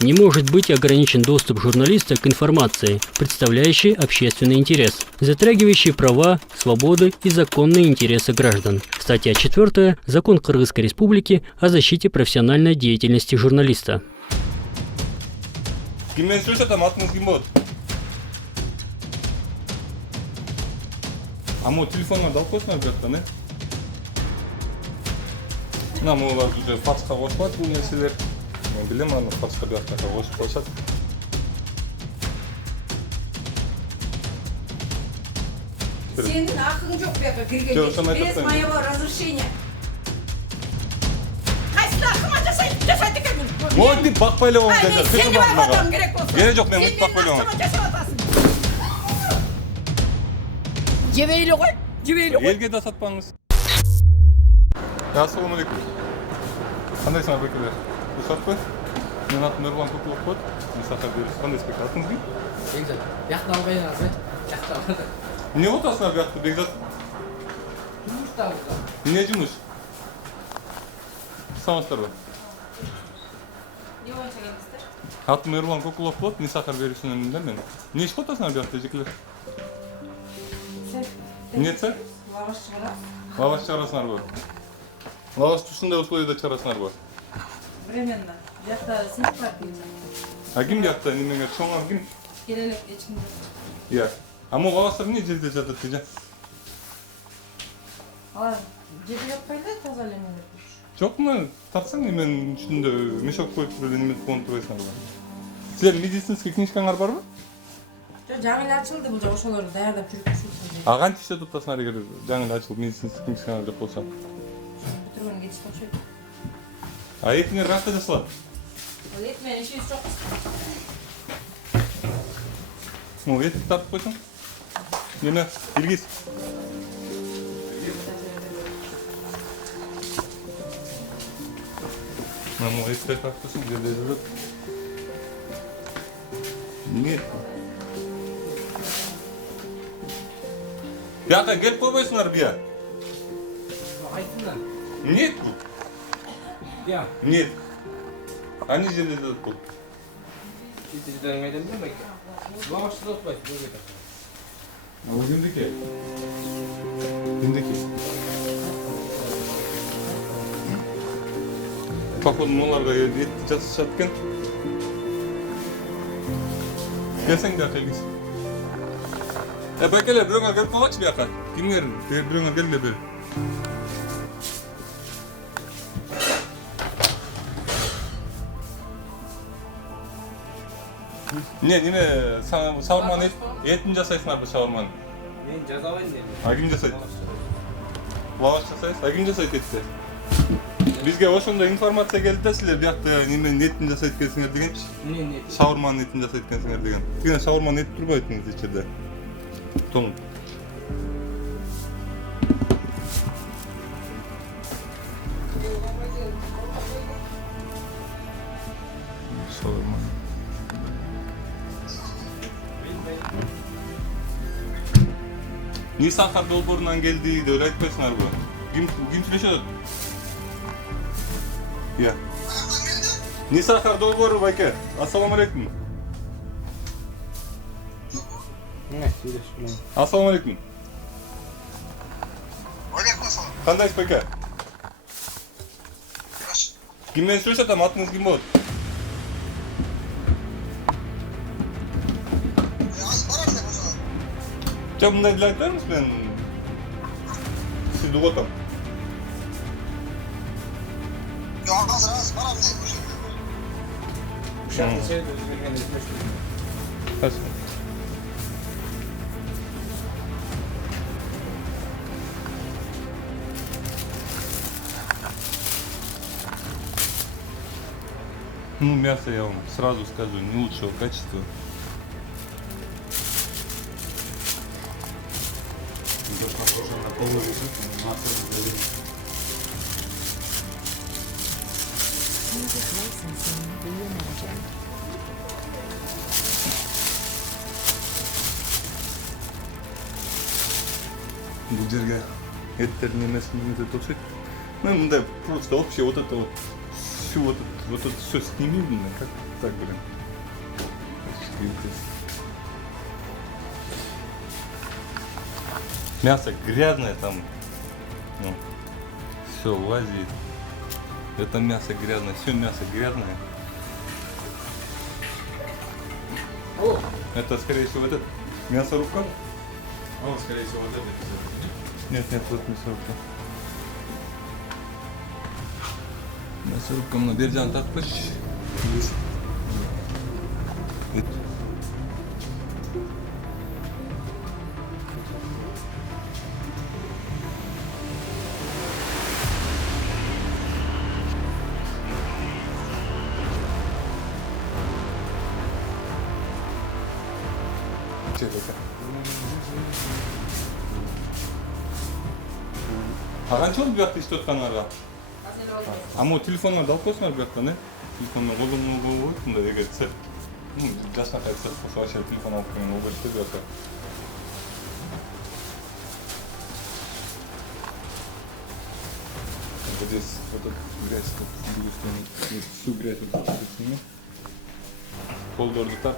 Не может быть ограничен доступ журналиста к информации, представляющей общественный интерес, затрагивающей права, свободы и законные интересы граждан. Статья 4. Закон Кыргызской Республики о защите профессиональной деятельности журналиста. Телефонна дал коснар бияктан, Нам олар уже факска кошулат бул нерселер. Мен билем, аны факска бияктан кошуп коюшат. Senin hakkın yok be girgen. Без моего разрешения. Kaç hakkıma жасайды екен. Мой деп бакпайлы болуп Мен сени байкатам керек болсо. Кереги жок, мен мынтип бакпайлы болом. Жебейлі ғой, жебейлі ғой. Элге да сатпаңыз. Ассаламу алейкум. Кандайсыңар бекелер? Ушакпы? Менин атым Нурлан Кукулов болот. Мен сахар берип, кандай спектакль атыңыз ким? Бекзат. Бияктан албайсыңарбы? Бияктан албайсыңар. Эмне болуп атасыңар биякта, Бекзат? Жумушта бурда. Эмне жумуш? Саламатсыздарбы? Не боюнча келдиңиздер? Атым Нурлан Кукулов болот. Мен сахар берүүчүмүн да мен. Эмне иш кылып атасыңар биякта, жекелер? Эмне этсе? Лаваш чыгарам. Лаваш чыгарасыңарбы? Лавашты ушундай условияда чыгарасыңарбы? Временно. Биякта сынып бар дейм. А ким биякта немеңер чоңар ким? Келелек эч ким жок. Иә. А могу лаваштар эмне жерде жатат дейже? Алар жерде жатпайды, таза эле эмелер туруш. Жок му? Тартсаң немен үстүндө мешок коюп эле неме коонуп турбайсыңарбы? Силердин медицинский книжкаңар барбы? Жок, жаңы эле ачылды бул жак, ошолорду даярдап жүрүп ушул. А кантип иштетип атасыңар эгер жаңы эле ачылып медицинский книжкаңар жок болсо? Бүтүргөнгө кетишти окшойт. А этиңер кантип жасалат? Ал эт менен ишибиз жок. Могу этти тартып койсоң? Неме? Илгиз. Могу этти тартып койсоң, жерде жазат. Эмне? Бияка келип койбойсуңар бия. Айтыңдар. Эмне? Я. Эмне? Ани жерде жазат бул. Сиздерден айдам да байке. Лавашты да отпайсыз, бул кетет. А бул кимдики? Кимдики? Походу моларга этти жасашат экен. Келсең бияка Илгиз. Бекелер, бирөөңөр келип калгачы бияка. Кимдер? Бирөөңөр келиңер бери. Неме шаурманы этин жасайсыңарбы шаурманы? Мен жасабайм дедим. А ким жасайт? Лаваш жасайсыз? А ким жасайт этти? Бизге ошондой информация келди да, силер биякта неменин этин жасайт экенсиңер дегенчи. Эмне? Шаурманын этин жасайт экенсиңер деген. Тигине шаурманын эти турбайт экен ичерде. Тоң. Шаурма. Ни сахар долбоорунан келди деп эле айтпайсыңарбы? Ким сүйлөшөт? Иә. Ни сахар долбоору байке? Ассаламу алейкум. Эмне сүйлөшүп? Ассаламу алейкум. Алейкум ассалам. Кандайсыз байке? Ким менен сүйлөшөт атам? Атыңыз ким болот? Азыр барам деп ошо. Жок, мындай деле айтпаймыз, мен сизди угутам. Жок, азыр барам деп ошо. Ушакты сөйдүп жүргөндө сүйлөшүп. Спасибо. Ну, мясо я вам сразу скажу, не лучшего качества. Music licensing reimagined. Бұл жерге эттердің немесін өте токсик. Ну, мындай просто общий вот это вот всю вот эту Вот тут все сними, блин, как так, блин. Мясо грязное там. Ну, все лазит. Это мясо грязное, все мясо грязное. О, Это, скорее всего, этот мясорубка. а вот, скорее всего, вот это. Нет, вот мясорубка. Мясорубка мына бер жағын тартып қойшы. Қанша болды бұяқты істеп отқанларға? Ама телефонға алып қойсыңдар бұяқтан, телефонға қолдануға болады, мұнда егер сәт жасына қайты сәт қоса вообще телефон алып келген ол көрсетті бұяқта. Вот здесь вот этот грязь, всю грязь вот тут сними. Қолдарды тап.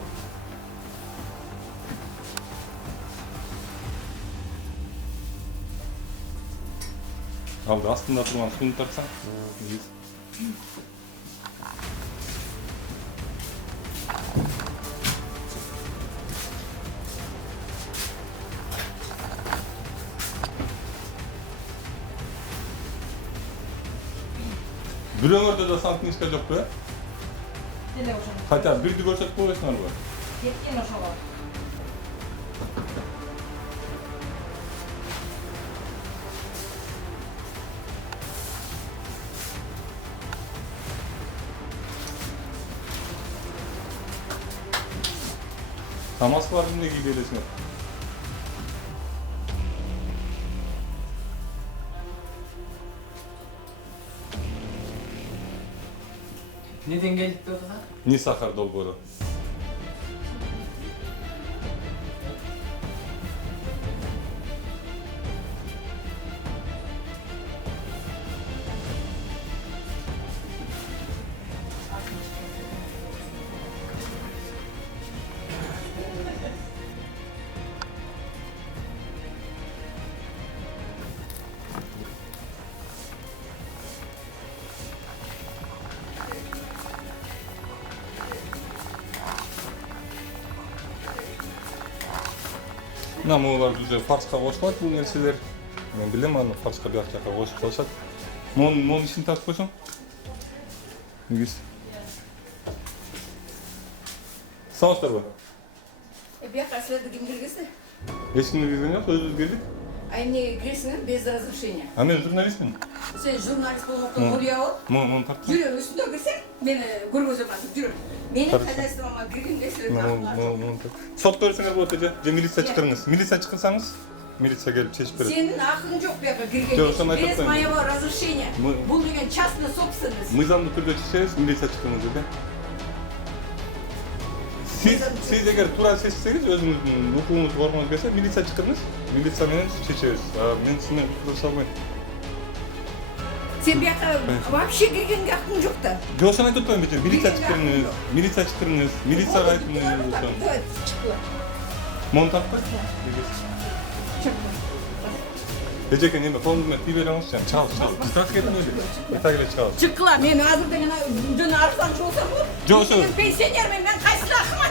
Алды астында тұрған суын тартсаң. Bir ömürde de santiniska жоқ па? Хотя бірді көрсетіп қойсыңдар ба? Кеткен ошоға. Самасы бар жінде кейбелесіңер. Неден келіп тұрды? Не сахар долборы. Мына олар уже фарсқа қосылады бұл нәрселер. Мен білем, аны фарсқа бияқ жаққа қосып салсады. Мұның ішін тартып қойсаң. Негіз. Сауыстар ба? Бияққа сілерді кім кіргізді? Ешкімді кірген жоқ, өзіміз келдік. А эмнеге кіресіңер без разрешения? А мен журналистпін. Сен журналист болмақтан өлия ол. Мұны тартып. Жүрем үстінде кірсең, мені көргіземін, жүрем. Менің хозяйствома кірген кесілер. Сот көрсеңер болады же милиция шықырыңыз. Милиция шықырсаңыз, милиция келіп шешіп береді. Сенің ақың жоқ бияққа кірген без моего разрешения. Бұл деген частная собственность. Мы заңды түрде шешеміз, милиция шықырыңыз екен. Siz eğer turan seçseniz özünüzün hukukunuzu korumanız gelse militsiya çıkırınız, militsiyamenен şeçeriz. Men sizinle kuruluş almayın. Sen bir вообще кіргенге ақың жоқ та. Жоқсан айтып тұрмын бетер, милиция çıkırınız, милиция айтыңыз. Мон таппай? Ежеке неме, қолыңызмен тиіп беріңіз, чағыз. Страх кетмейді. Ета келе чағыз. Шыққыла, мен азыр деген жөні арыстаншы болсам бұл. Жоқсы. Мен пенсионермен, мен қайсыда ақыма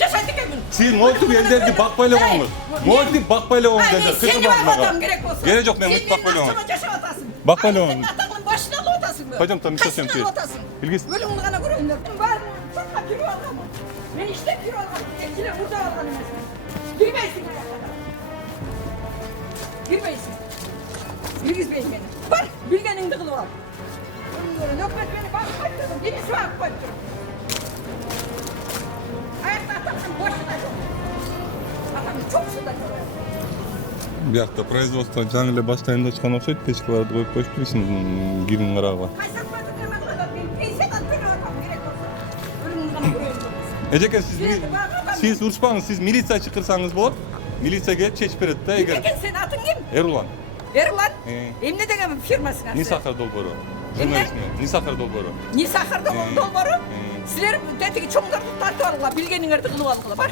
жасайды екенмін. Сен мөлтіп елдерді бақпайлығыңыз. Мөлтіп бақпайлығыңыз. Сені бақпадам керек болса. Керек жоқ, мен мөлтіп бақпайлығыңыз. Сен мен ақшама жашап атасың. Бақпайлығыңыз. Атаңның башын алып атасың ба? Пойдем, там совсем Қайсыны алып атасың? Білгіз. Өлімді ғана көріңдер. Бәрін сыртқа кіріп алғанмын. Мен іштеп кіріп алғанмын. Елшілер ұрда алған емеспін. Кірмейсің аяққа. Кірмейсің. Кіргізбейді мені. Бар, білгеніңді қылып ал. Өкімет мені бағып қойып тұрдым. Денесі бағып қойып тұрдым. Аяқта атамның бошы да жоқ. Атамның чоқсы да жоқ. Бұяқта производство жаңа эле баштайында чыккан окшойт, печкаларды коюп коюшуп турушун кирин караага. Қайсақ бөтіп неме қылады, мен пенсиядан төлеп алғам керек болса. Өлімді ғана көрейін. Эжеке, сиз урушпаңыз, сиз милиция чакырсаңыз болот. Милиция келип чечип берет да, эгер. Екен сен атың кім? Эрлан. Ерлан? Эмне деген фирмасың аты? Не сахар долбоору. Журналист мен. Нисахар долбоору. Нисахар долбоору. Силер тетиги чоңдорду тартып алгыла, билгениңерди кылып алгыла, бар.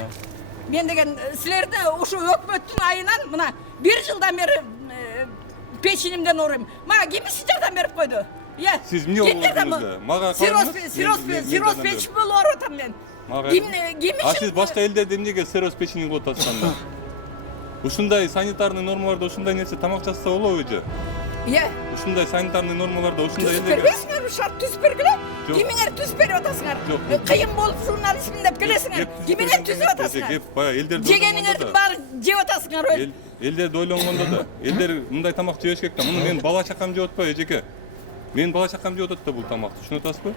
Мен деген силерди ушу өкмөттүн айынан мына 1 жылдан бери печенемден оройм. Мага кимиси жардам берип койду? Сиз эмне болдуңуз? Мага сироз печ болуп ооруп атам мен. А сиз башка элдерде эмнеге сироз печени кылып атасыздар? Ушундай санитарный нормаларда ушундай нерсе тамак жасаса болобу же? Ушундай санитарный нормаларда ушундай элдерге бербейсиңерби? Шарт түзүп бергиле. Кимиңер түзүп берип атасыңар? Кыйын болуп журналистмин деп келесиңер. Кимиңер түзүп атасыңар? Кеп баягы элдерди жегениңердин баарын жеп атасыңар. Элдерди ойлонгондо да, элдер мындай тамак жебеш керек да. Муну менин бала чакам жеп атпайбы, эжеке? Менин бала чакам жеп атат да бул тамакты. Түшүнүп атасызбы?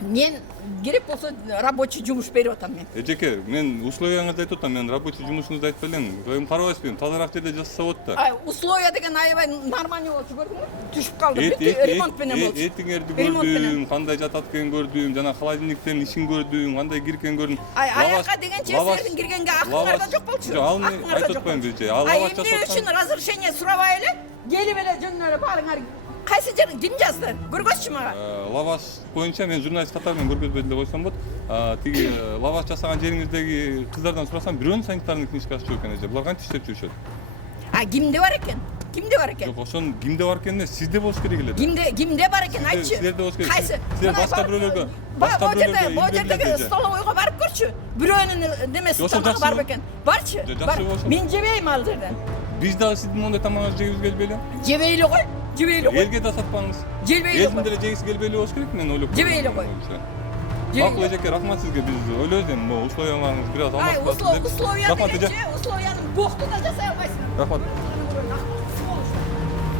Мен керек болсо рабочий жумуш берип атам мен. Эжеке, мен условияңызды айтып атам, мен рабочий жумушуңузду айтпай элем. Эми карабайсызбы, тазараак жерде жасаса болот да. Условия деген аябай нормальный болчу, көрдүңбү? Түшүп калды, ремонт менен болчу. Этиңерди көрдүм, кандай жатат экенин көрдүм, жана холодильниктен ишин көрдүм, кандай кирген көрдүм. Аякка деген честердин киргенге акыңар да жок болчу. Ал айтып атпаймынбы же? Ал лаваш жасап. Эмне үчүн разрешение сурабай эле, келип эле жөн эле барыңар. Кайсы жер ким жазды? Көргөзчү мага. Лаваш боюнча мен журналист катарынан көргөзбөй деле койсом болот. Тиги лаваш жасаган жериңиздеги кыздардан сурасам, бирөөнүн санитарный книжкасы жок экен эже. Булар кантип иштеп жүрүшөт? Кимде бар экен? Кимде бар экен? Жок, ошон кимде бар экен эмес, сизде болуш керек эле. Кимде бар экен? Айтчы. Силерде болуш керек. Кайсы? Силер башка бирөөлөргө, бул жердеги столовойго барып көрчү. Бирөөнүн немеси тамагы бар бекен. Барчы. Мен жебейм ал жерден. Биз дагы сиздин мондай тамагыңызды жегибиз келбейли? Жебейли кой. Жебейли кой. Элге да сатпаңыз. Жебейли кой. Элдин деле жегиси келбейли болуш керек, мен ойлоп. Жебейли кой. Макул эжеке, рахмат сизге. Биз ойлойбуз эми могу условияңарыңыз бир аз алмашпасын деп. Условия дегенче, условияны бокту да жасай албайсың. Рахмат.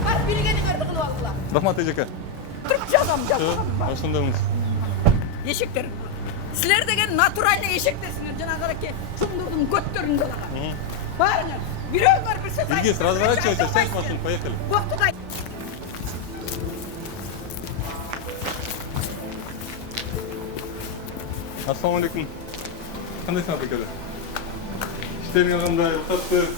Бар билгениңерди кылып алгыла. Рахмат эжеке. Туруп жазам. Ошондоймуз. Эшектер. Силер деген натуральный эшектерсиңер, жанагы чоңдордун көттөрүндө дагы. Барыңар. Бирөңөр бир сөз айтып. Илгиз, разворачивайся, сядь в машину, поехали. Бокту да. Ассаламу алейкум. Кандайсыңар бекеле? Иштериңер кандай, уруксатпы?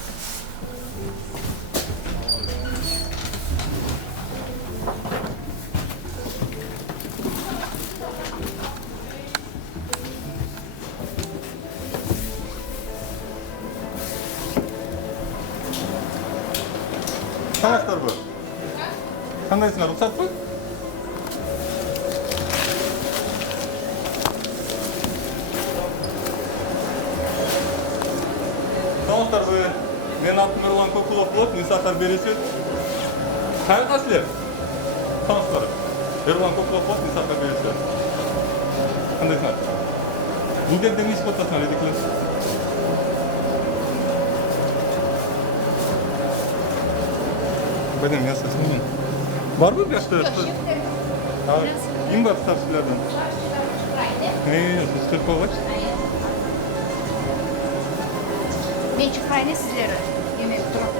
Саламатсыздарбы? Кандайсыңар, уруксатпы? Саламатсыздарбы? Менин атым Эрлан Кокулов болот, Нисахар беришет. Кайерга силер? Саламатсыздар. Эрлан Кокулов болот, Нисахар беришет. Кандайсыңар? Бул жерде эмне иш кылып атасыңар, эжекелер? Пойдем, я сниму. Барбы бияшта? Ким бар старшилерден? Сиздер койгочу. Мен чықырайын сіздер емеп тұрып.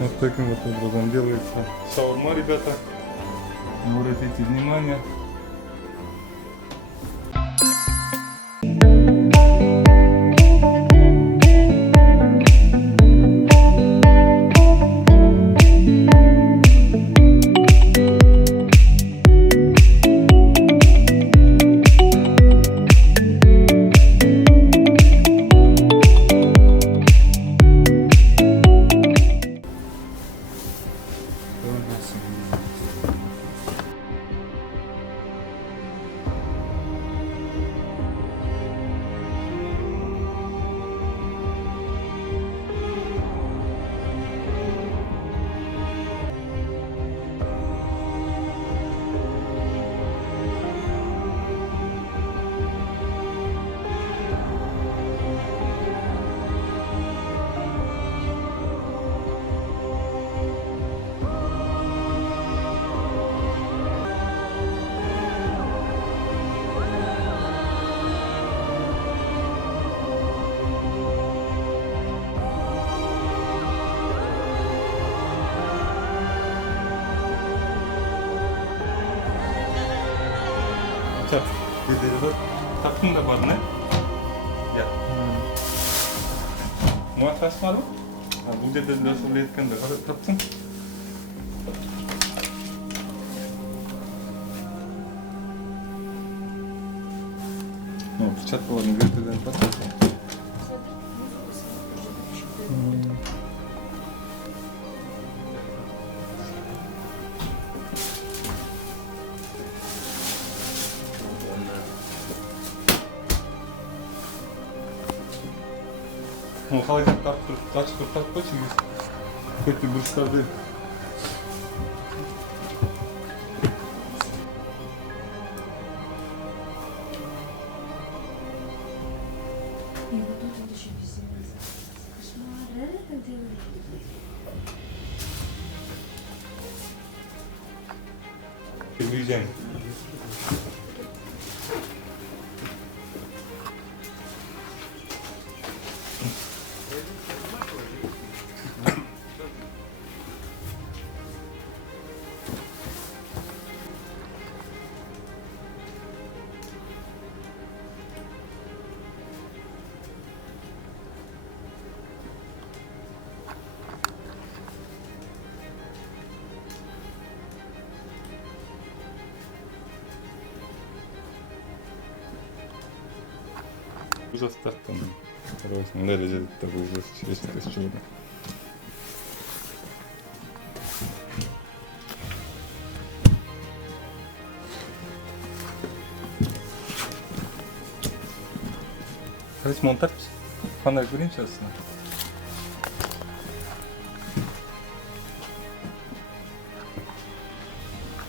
Вот таким вот образом делается шаурма, ребята. Не обратите внимание. Taktın da var ne? Ya. Muhafaza var mı? Bu dedi de söylerken de taktın. Bıçak var mı? Götürden taktın. Қалай қачып тұрып қойшы көтті бұрыштарды. Büyüyeceğim. Ужас тарттым. Мындай эле жерде ужас эч чыгып. Kardeş montar mısın? Fanlar göreyim çalışsın.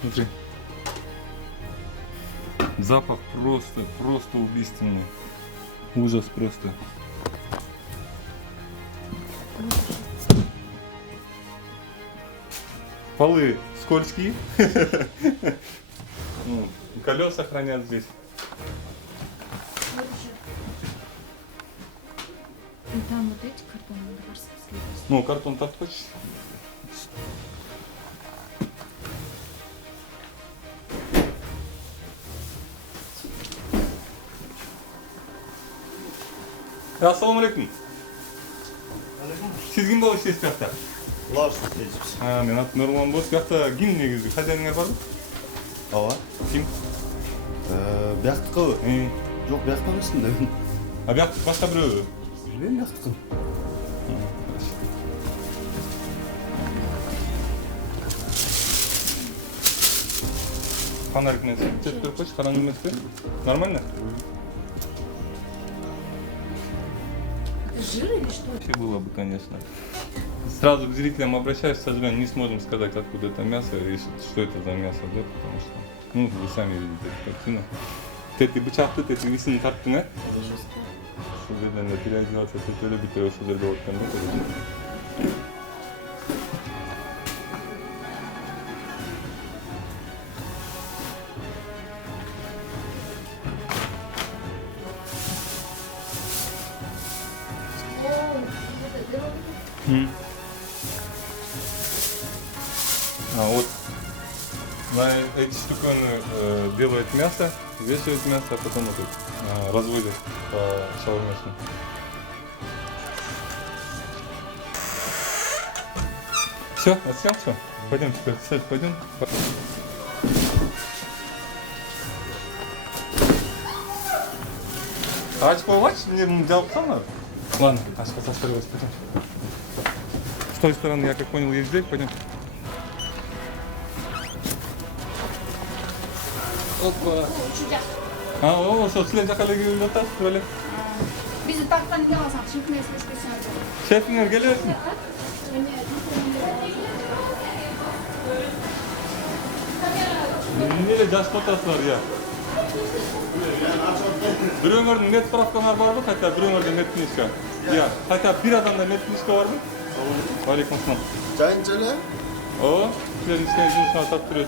Смотри. Запах просто убийственный. Ужас просто. Полы скользкие. Колеса хранят здесь. И там вот эти картоны, надо следовать. Ну, картон так хочешь? Assalomu alaykum. Siz kim bo'lishsiz bu yoqda? Lars isteyeceğiz. Ha, men adım Nurman bo'sh. Bu yoqda kim negizgi? Xajaningiz bormi? Ava. Kim? Bu yoqda Yok bu yoqda emasmi? Ha, bu yoqda boshqa birov. Bilmayman bu yoqda. Фонарикмен чет тұрып қойшы, қараңғы емес пе? Нормально? Жир или что? Вообще было бы, конечно. Сразу к зрителям обращаюсь, к сожалению, не сможем сказать, откуда это мясо и что это за мясо, да, потому что, ну, вы сами видите эту картину. Тети бычақты, тети висін тарттың, а? Сол жерден де переодеваться, тети өлі бітірі сол жерде отқан, да? А вот на эти штуковины делают мясо, вешают мясо, а потом вот это, разводят по шаурмячным. Все, отснял все? Пойдем теперь, кстати, пойдем. А очковать мне взял надо? Ладно, осталось, пойдем. С той стороны, я как понял, есть дверь, пойдем. Опа. О, ошо силер жака эле келип жатасыздар беле. Bizi taktan ne alsam, şimdi ne специально. Шефиңер келе берсин. Эмне жашып атасыздар, я? Бирөөңөрдүн мед справкалары барбы? Хотя бирөөңөрдө мед книжка. Я, хотя бир адамда мед книжка барбы? Алейкум ассалам. Çayınca О, силердин иштеген жумушуңа атап турат.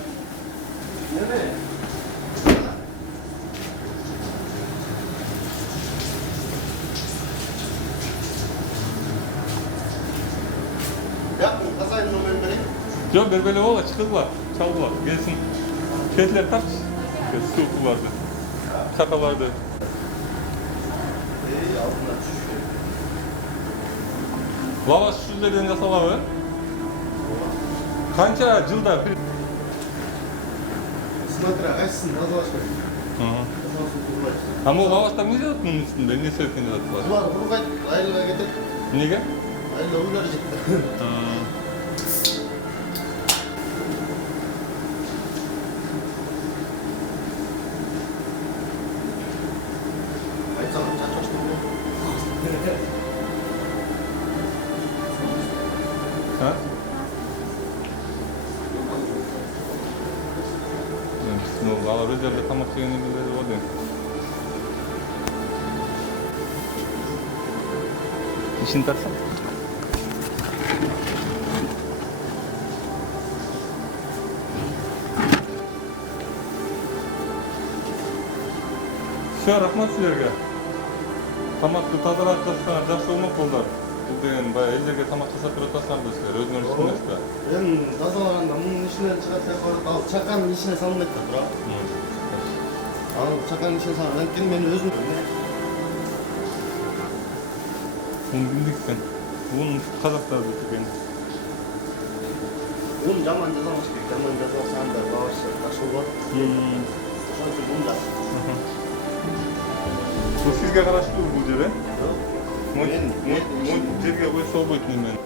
Yapma, kazayın numarayı vereyim. Жоқ, бербеле боло, чыккыла, чалгыла, келсин. Кетилер тапчы. Ссылкаларды, шакаларды. Altına düşüyor. Lavaş şu жерден жасалабы? Kança жылда bir... Смотря, қайсысын тазалашпайды. А бұл лаваштар не жазады мұның үстінде? Не себептен жазады бұлар? Бұлар құрғайды, айлыға кетеді. Неге? Айлы ойлар жетті. Айтсам, чачашты бұл. Ha? Ну, алар өз жерде тамақ жегеннен кейін белгілі ғой деймін. İşin tartsan. Все, рахмат сіздерге. Тамақты тазалап тастаңар, жақсы болмақ болдар. Бұл деген баяғы елдерге тамақ жасап беріп тастаңдар сіздер, өзіңіз түсінесіздер. Мен тазалағанда мұның ішінен шығарса қойып, ал чақанның ішіне салынбайды да, бірақ. Ал чақанның ішіне салынған кейін мен өзім Bunu bildik ben. Bunun Kazaklarda tükeni. Bunu жаман жазамаш керек, жаман жазалсаң да бауыршы ашыл бар. Ошон үчүн bunu жаз. Bu sizge karıştı bu yere. Yok. Mon жерге koysa olmaydı hemen.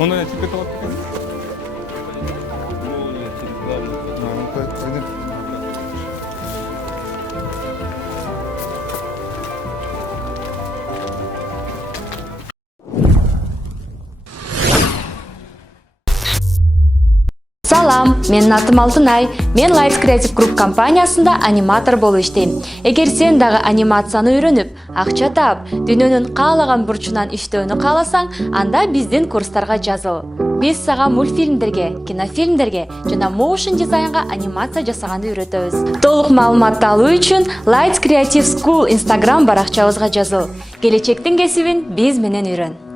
Onda ne çıkıntı var ki? Салам, менин атым Алтынай. Мен Lights Creative Group компаниясында аниматор болуп иштейм. Эгер сен дагы анимацияны үйрөнүп, акча таап, дүйнөнүн каалаган бурчунан иштөөнү кааласаң, анда биздин курстарга жазыл. Биз сага мультфильмдерге, кинофильмдерге жана motion дизайнга анимация жасаганды үйрөтөбүз. Толук маалыматты алуу үчүн Lights Creative School Instagram баракчабызга жазыл. Келечектин кесибин биз менен үйрөн.